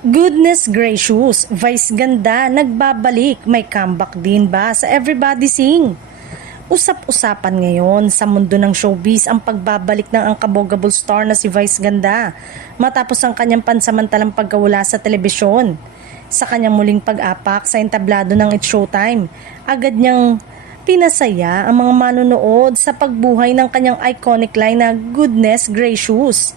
Goodness gracious, Vice Ganda nagbabalik, may comeback din ba sa Everybody Sing? Usap-usapan ngayon sa mundo ng showbiz ang pagbabalik ng angkabogable star na si Vice Ganda matapos ang kanyang pansamantalang pagkawala sa telebisyon. Sa kanyang muling pag-apak sa entablado ng It's Showtime, agad niyang pinasaya ang mga manonood sa pagbuhay ng kanyang iconic line na Goodness Gracious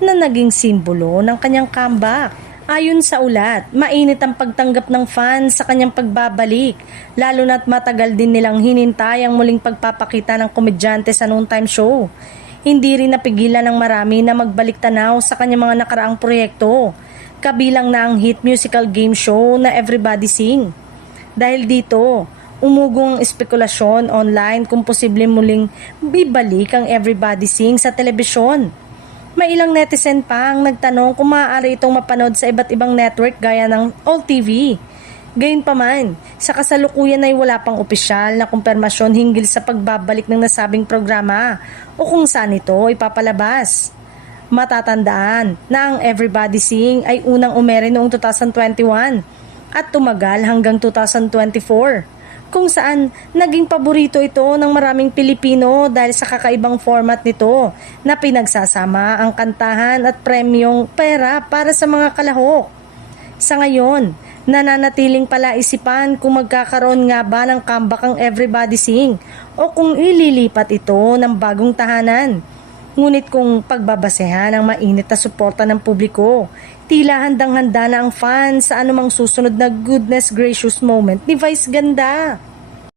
na naging simbolo ng kanyang comeback. Ayon sa ulat, mainit ang pagtanggap ng fans sa kanyang pagbabalik, lalo na't matagal din nilang hinintay ang muling pagpapakita ng komedyante sa noontime show. Hindi rin napigilan ng marami na magbalik tanaw sa kanyang mga nakaraang proyekto, kabilang na ang hit musical game show na Everybody Sing. Dahil dito, umugong ang espekulasyon online kung posible muling bibalik ang Everybody Sing sa telebisyon. May ilang netizen pa ang nagtanong kung maaari itong mapanood sa iba't ibang network gaya ng All TV. Gayunpaman, sa kasalukuyan ay wala pang opisyal na kumpirmasyon hinggil sa pagbabalik ng nasabing programa o kung saan ito ipapalabas. Matatandaan na ang Everybody Sing ay unang umere noong 2021 at tumagal hanggang 2024. Kung saan naging paborito ito ng maraming Pilipino dahil sa kakaibang format nito na pinagsasama ang kantahan at premyong pera para sa mga kalahok. Sa ngayon, nananatiling palaisipan kung magkakaroon nga ba ng comeback ang Everybody Sing o kung ililipat ito ng bagong tahanan. Ngunit kung pagbabasehan ang mainit na suporta ng publiko, tila handang-handa na ang fans sa anumang susunod na goodness gracious moment ni Vice Ganda.